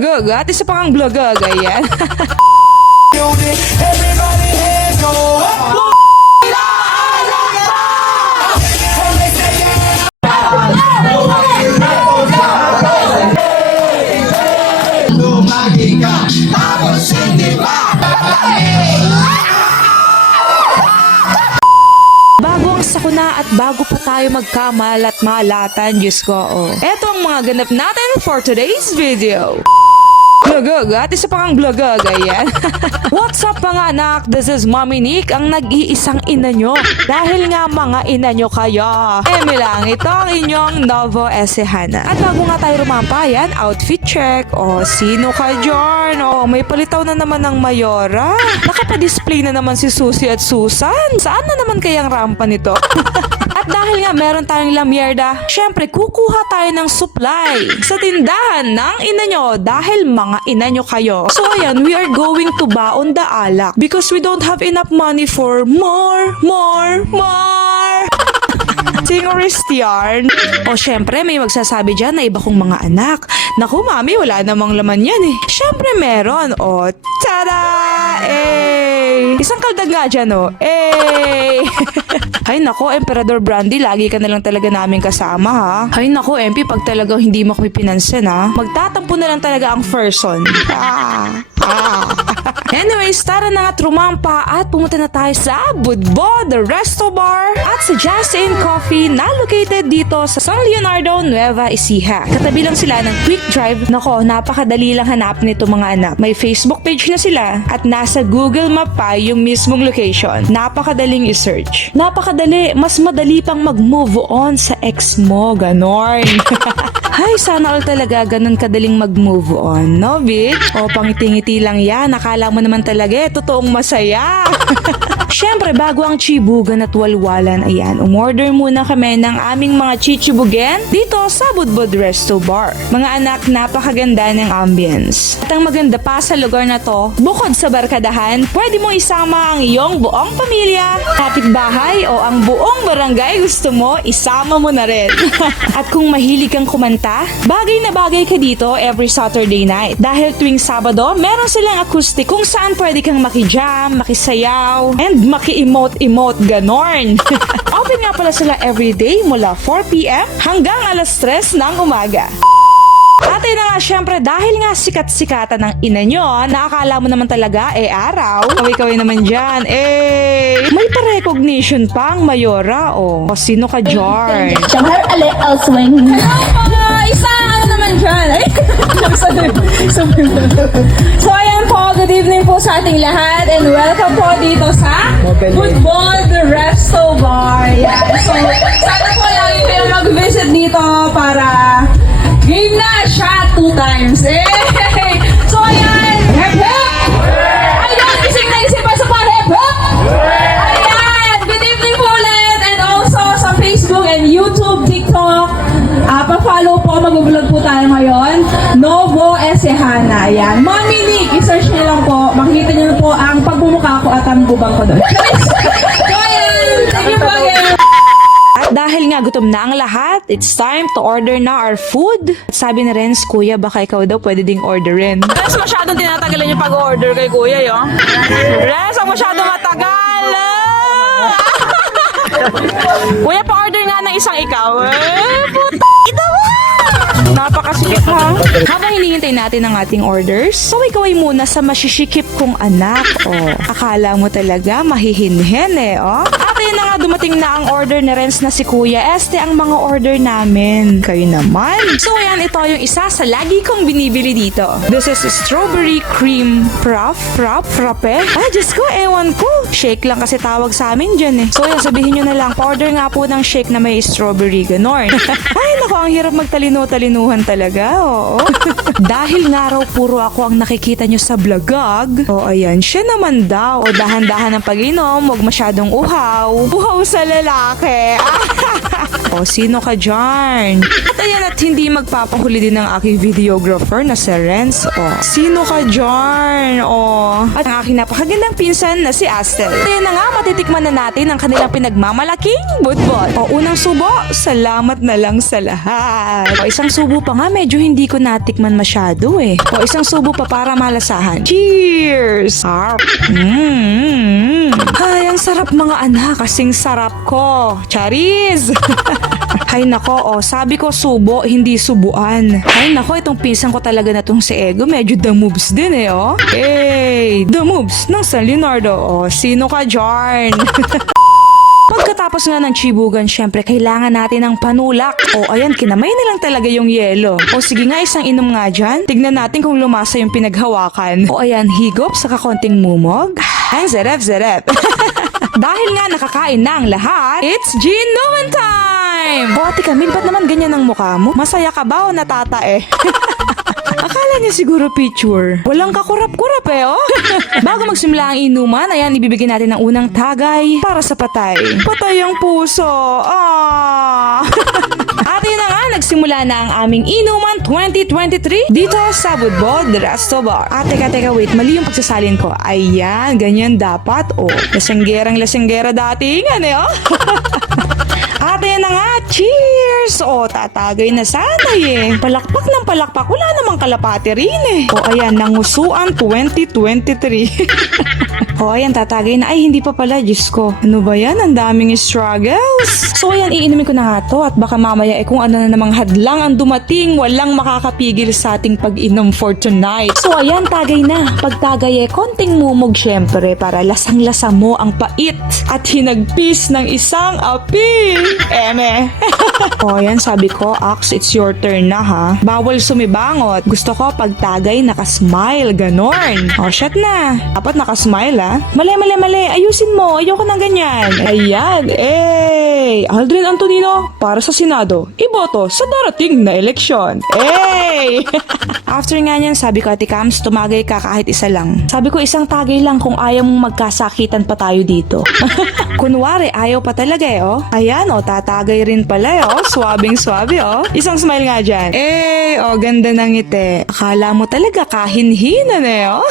Blogog at isa pa kang blogog. Ayan. Bago ang sakuna at bago pa tayo magkamalat-malatan, Diyos ko, oh. Eto ang mga ganap natin for today's video. Blogog at isa pa kang blogog. Ayan. What's up mga anak? This is Mommy Nick, ang nag-iisang ina nyo. Dahil nga mga ina nyo kayo. Eme lang, ito ang inyong Novo Ecijana. At bago nga tayo rumampa, yan, outfit check. O, sino ka dyan? O, may palitaw na naman ng Mayora. Nakapa-display na naman si Susie at Susan. Saan na naman kayang rampa nito? At dahil nga meron tayong lamierda, syempre kukuha tayo ng supply sa tindahan ng ina nyo dahil mga ina nyo kayo. So ayan, we are going to baon the alak because we don't have enough money for more. Singorist yarn. O syempre may magsasabi dyan na iba kong mga anak. Naku mami, wala namang laman yan eh. Syempre meron. O tada! Isang kaldag nga dyan o. Ay nako, Emperador Brandy, lagi ka na lang talaga namin kasama ha. Ay nako, MP, pag talagang hindi mo kami pinansin ha, magtatampo na lang talaga ang person. Anyways, tara na nga trumampa at pumunta na tayo sa Budbo, the Resto Bar at sa Just In Coffee na located dito sa San Leonardo, Nueva Ecija. Katabi lang sila ng quick drive. Nako, napakadali lang hanap nito mga anak. May Facebook page na sila at nasa Google Map pa yung mismong location. Napakadaling i-search. Napakadali, mas madali pang mag-move on sa ex mo, ganon. Hay, sana all talaga ganun kadaling mag-move on, no bitch? O pangiti-ngiti lang yan, akala mo naman talaga totoong masaya. Syempre, bago ang chibugan at walwalan, ayan, umorder muna kami ng aming mga chichibugen dito sa Budbud Resto Bar. Mga anak, napakaganda ng ambience. At ang maganda pa sa lugar na to, bukod sa barkadahan, pwede mo isama ang iyong buong pamilya, kapitbahay o ang buong barangay gusto mo, isama mo na rin. At kung mahilig kang kumanta, bagay na bagay ka dito every Saturday night. Dahil tuwing Sabado, meron silang acoustic kung saan pwede kang makijam, makisayaw, and maki-emote-emote, ganorn. Open nga pala sila everyday mula 4 p.m. hanggang alas 3 ng umaga. At yun na nga, syempre, dahil nga sikat-sikatan ng ina nyo, nakakala mo naman talaga, araw. Kaway-kaway naman dyan, may pa-recognition pa ang Mayora, o sino ka, Jar? Jamar Ale Elswing. Isa ano naman dyan. So ayan po, good evening po sa ating lahat and welcome po dito sa Budbud Resto Bar. Yan. So sana po lagi kayo mag-visit dito para game na shot 2 times. So ayan, hep hep! Ayan, isip na isip pa sa par, hep hep! Ayan, good evening po ulit and also sa Facebook and YouTube, TikTok. Pa-follow po, mag-vlog po tayo ngayon. Novo Ecijana. Ayan. Mommy Nick, i-search niyo lang po. Makikita niyo po ang pagbumukha ko at ang bubang ko doon. So ayan, thank you po again. At dahil nga gutom na ang lahat, it's time to order na our food. At sabi na Renz, kuya, baka ikaw daw pwede ding orderin. Renz, masyadong tinatagalan yung pag-order kay kuya, yo. Renz, ang masyadong matagal. Kuya, pa-order nga ng isang ikaw. Puta, ito mo! Napakasikip ha. Habang hinihintay natin ang ating orders, saway-kaway muna sa masishikip kong anak. Akala mo talaga mahihinhen At ayun na nga, dumating na ang order ni Renz na si Kuya. Este ang mga order namin. Kayo naman. So ayan, ito yung isa sa lagi kong binibili dito. This is strawberry cream frappe. Diyos ko, ewan ko. Shake lang kasi tawag sa amin dyan So ayan, sabihin nyo na lang, pa-order nga po ng shake na may strawberry, ganon. Ay naku, ang hirap magtalino-talinuhan talaga, oo. Dahil nga raw puro ako ang nakikita nyo sa vlogag, ayan, siya naman daw. Dahan-dahan ang pag-inom, huwag masyadong uhaw. Uhaw sa lalaki. O, sino ka dyan? At ayan, at hindi magpapahuli din ng aking videographer na si Renz. O, sino ka dyan? O, at ang aking napakagandang pinsan na si Astel. At ayan na nga, matitikman na natin ang kanilang pinagmamalaking budbod. O, unang subo, salamat na lang sa lahat. O, isang subo pa nga, medyo hindi ko natikman masyado eh. O, isang subo pa para malasahan. Cheers! Ay, ang sarap mga anak, kasing sarap ko. Charis! Ay nako, sabi ko subo, hindi subuan. Ay nako, itong pinsan ko talaga na tong si Ego, medyo the moves din eh, oh. Hey, the moves ng San Leonardo. Sino ka dyan? Pagkatapos nga ng chibugan, syempre kailangan natin ng panulak. Ayan, kinamay na lang talaga yung yelo. Sige nga, isang inom nga dyan. Tignan natin kung lumasa yung pinaghawakan. Ayan, higop sa kakonting mumog. Ang zarap-zarap. Dahil nga nakakain na ang lahat, it's Ginuman time! Ate Camille, ba't naman ganyan ang mukha mo? Masaya ka ba o natatae? Akala niya siguro picture. Walang kakurap-kurap eh, oh. Bago magsimula ang inuman, ayan, ibibigay natin ang unang tagay para sa patay. Patay ang puso. At yun na nga, nagsimula na ang aming inuman 2023 dito sa Budbod Resto Bar. Teka, wait, mali yung pagsasalin ko. Ayan, ganyan dapat, Lasenggerang-lasenggera datingan eh, oh. At yan na nga, cheers! Tatagay na sana eh. Palakpak ng palakpak, wala namang kalapati rin eh. Ayan, nangusuan 2023. Ayan, tatagay na. Ay, hindi pa pala, Diyos ko. Ano ba yan? Ang daming struggles. So, ayan, iinumin ko na nga to at baka mamaya kung ano na namang hadlang ang dumating, walang makakapigil sa ating pag-inom for tonight. So, ayan, tagay na. Pagtagay konting mumog syempre para lasang-lasa mo ang pait at hinagpis ng isang api. Eme. Ayan, sabi ko, Ax, it's your turn na ha. Bawal sumibangot. Gusto ko pagtagay nakasmile, ganon. Shit na. Dapat nakasmile ha. Mali. Ayusin mo. Ayoko ng ganyan. Ayan. Aldrin Antonino, para sa Senado, iboto sa darating na eleksyon. After nga niyan, sabi ko, Ate Cams, tumagay ka kahit isa lang. Sabi ko, isang tagay lang kung ayaw mong magkasakitan pa tayo dito. Kunwari, ayaw pa talaga eh, oh. Ayan, tatagay rin pala eh, oh. Swabing-swabe, oh. Isang smile nga dyan. Ganda ng ngiti. Akala mo talaga kahinhinan eh, oh.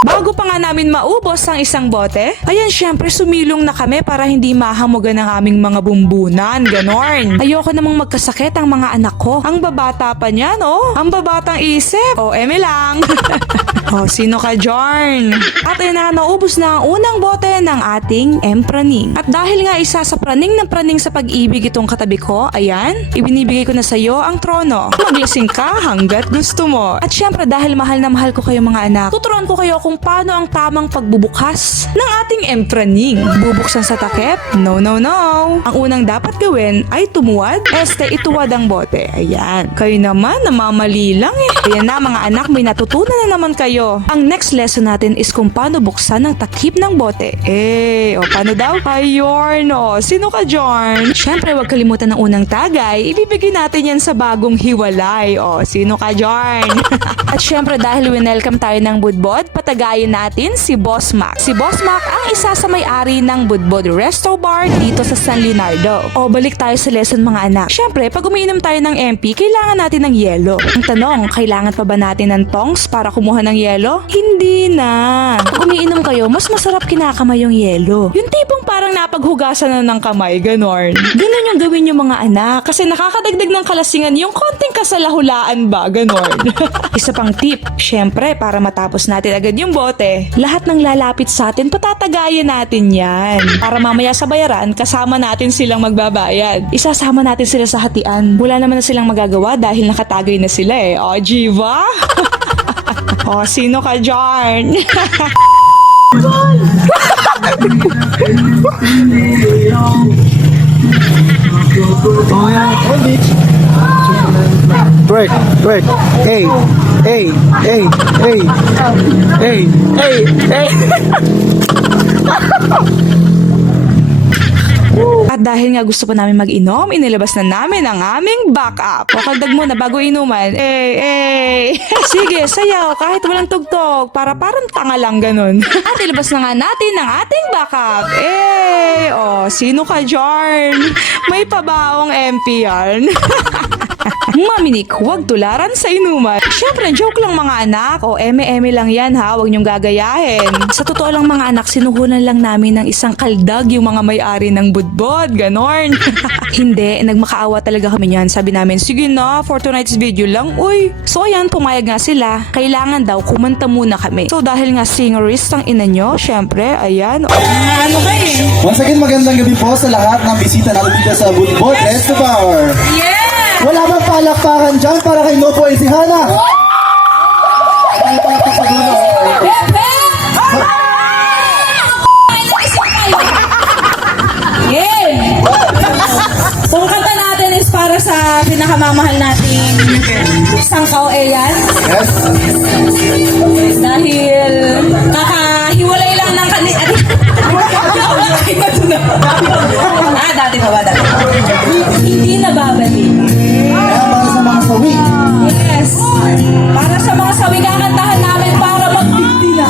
Bago pa nga namin maubos ang isang bote, ayan, syempre sumilong na kami para hindi mahamugan ang aming mga bumbunan, ganorn. Ayoko namang magkasakit ang mga anak ko. Ang babata pa niyan, oh. Ang babatang isip. Eme lang. Sino ka, Jorn? At ayun na, naubos na ang unang bote ng ating empraning. At dahil nga isa sa praning ng praning sa pag-ibig itong katabi ko, ayan, ibinibigay ko na sa'yo ang trono. Maglasing ka hanggat gusto mo. At syempre dahil mahal na mahal ko kayo mga anak, tuturuan ko kayo kung paano ang tamang pagbubukas ng ating empraning. Bubuksan sa takip? No. Ang unang dapat gawin ay tumuwad, ituwad ang bote. Ayan. Kayo naman, namamali lang eh. Ayan na mga anak, may natutunan na naman kayo. Ang next lesson natin is kung paano buksan ang takip ng bote. Paano daw? Ayun, sino ka, Jorn? Syempre, wag kalimutan ng unang tagay. Ibibigay natin yan sa bagong hiwalay. Sino ka, Jorn? At syempre, dahil winelcome tayo ng Budbod, patagayin natin si Boss Mac. Si Boss Mac ang isa sa may-ari ng Budbod Resto Bar dito sa San Leonardo. Balik tayo sa lesson mga anak. Syempre, pag umiinom tayo ng MP, kailangan natin ng yelo. Ang tanong, kailangan pa ba natin ng tongs para kumuha ng yelo? Hindi na. Pag umiinom kayo, mas masarap kinakamay yung yelo. Yung tipong parang napaghugasan na ng kamay, ganon. Ganon yung gawin yung mga anak kasi nakakadagdag ng kalasingan yung konting kasalahulaan ba, ganon. Isa pang tip, syempre, para matapos natin agad yung bote, lahat ng lalapit sa atin, patatagayan natin yan. Para mamaya sa bayaran, kasama natin silang magbabayad. Isasama natin sila sa hatian. Wala naman na silang magagawa dahil nakatagay na sila eh. Jiva? Sino ka, Jorn? Twerk. Hey. At dahil nga gusto pa namin mag-inom, inilabas na namin ang aming backup. Pakagdag muna bago inuman. Sige, sayaw kahit walang tugtog para parang tanga lang ganun. At ilabas na nga natin ang ating backup. Sino ka, Jarn? May pabaong MP yarn. Maminik, huwag tularan sa inuman. Syempre, joke lang mga anak. O eme-eme lang yan ha, huwag niyong gagayahin. Sa totoo lang mga anak, sinuhunan lang namin ng isang kaldag yung mga may-ari ng budbod. Ganon. Hindi, nagmakaawa talaga kami niyan. Sabi namin, sige na, for tonight's video lang. Uy. So ayan, pumayag nga sila. Kailangan daw kumanta muna kami. So dahil nga singerist ang ina nyo, syempre, ayan. Ano kayo? Once again, magandang gabi po sa lahat ng bisita natin dito sa Budbod Resto Bar. Yeah! Wala bang palakpakan dyan para kay Nopo Ecijana? Ay, palakpak sa dulo. Yeah! So, ang kanta natin is para sa pinakamamahal nating sangkaw Elian. Yes. Dahil kakahiwalay lang ng kanila. Dati pa ba? Hindi nababalik. Kaya para sa mga sawi. Yes. Para sa mga sawi kakantahan namin para mag-50 na.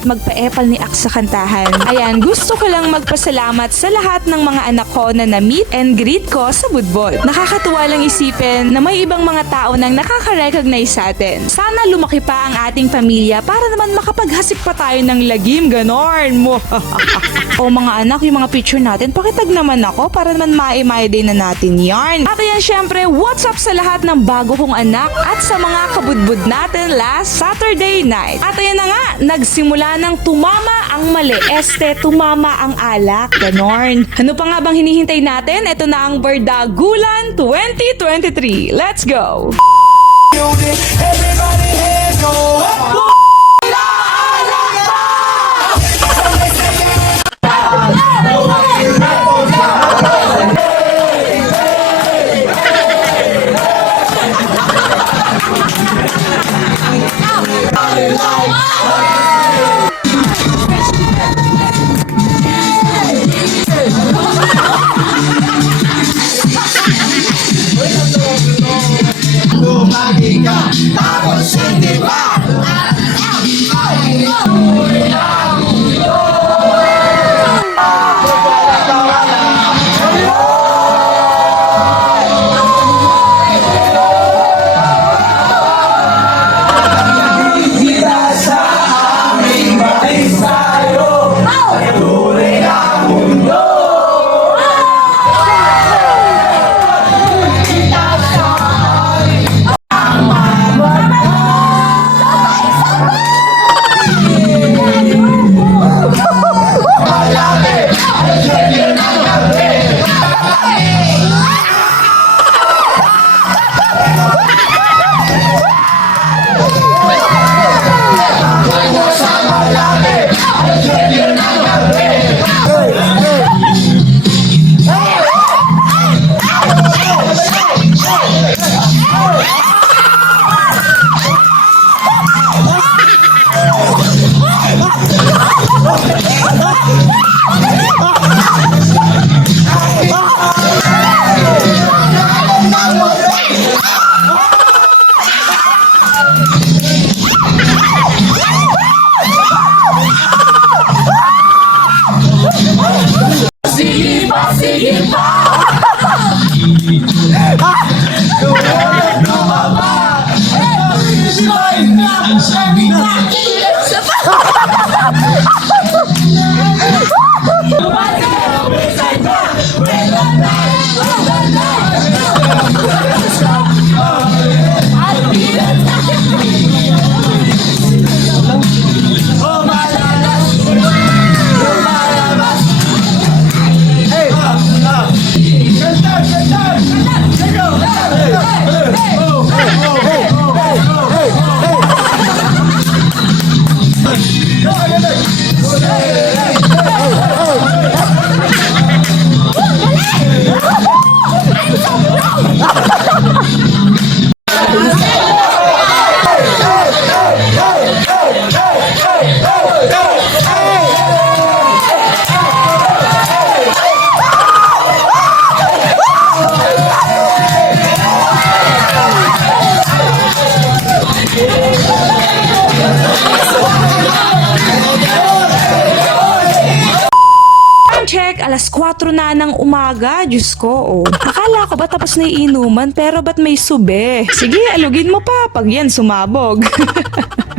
at magpa-epal ni Ak sa kantahan. Ayan, gusto ko lang magpasalamat sa lahat ng mga anak ko na na-meet and greet ko sa Budbod. Nakakatuwa lang isipin na may ibang mga tao nang nakaka-recognize sa atin. Sana lumaki pa ang ating pamilya para naman makapaghasik pa tayo ng lagim, ganon mo. O mga anak, yung mga picture natin, pakitag naman ako para naman ma-email din na natin yarn. At ayan, syempre, what's up sa lahat ng bago kong anak at sa mga kabudbud natin last Saturday night. At ayan na nga, nagsimula ng tumama ang mali. Tumama ang alak. Ganon. Ano pa nga bang hinihintay natin? Ito na ang Bardagulan 2023. Let's go! Tapos hindi pa Check, alas 4 na ng umaga. Diyos ko, oh. Akala ko ba tapos na iinuman, pero ba't may sube? Sige, alugin mo pa pag yan sumabog.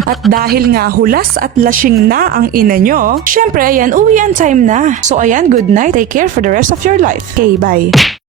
At dahil nga hulas at lasing na ang ina nyo, syempre ayan, uwian time na. So ayan, good night. Take care for the rest of your life. Okay, bye.